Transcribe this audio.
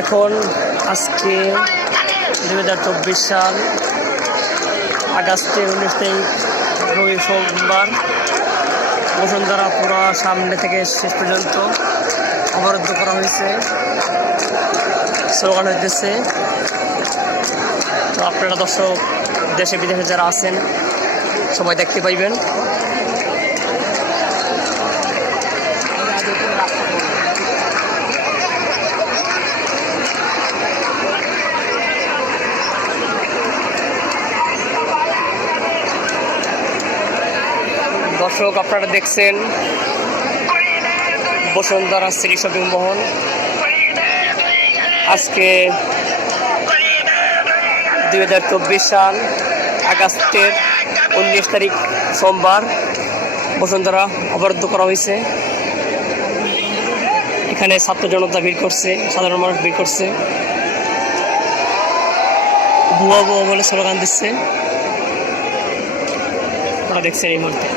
এখন আজকে 2024 সাল আগস্টের 19 তারিখ রবি সোমবার বসুন্ধরা পুরো সামনে থেকে শেষ পর্যন্ত অবরুদ্ধ করা হয়েছে, স্লোগান হইতেছে। তো আপনারা দর্শক দেশে বিদেশে যারা আছেন সবাই দেখতে পাইবেন। দর্শক আপনারা দেখছেন বসুন্ধরা সিটি শপিং মহল। আজকে 2024 সাল আগস্টের 19 তারিখ সোমবার বসুন্ধরা অবরুদ্ধ করা হয়েছে। এখানে ছাত্র জনতা ভিড় করছে, সাধারণ মানুষ ভিড় করছে, ভুয়া ভুয়া বলে স্লোগান দিচ্ছে। আপনারা দেখছেন এই মুহূর্তে।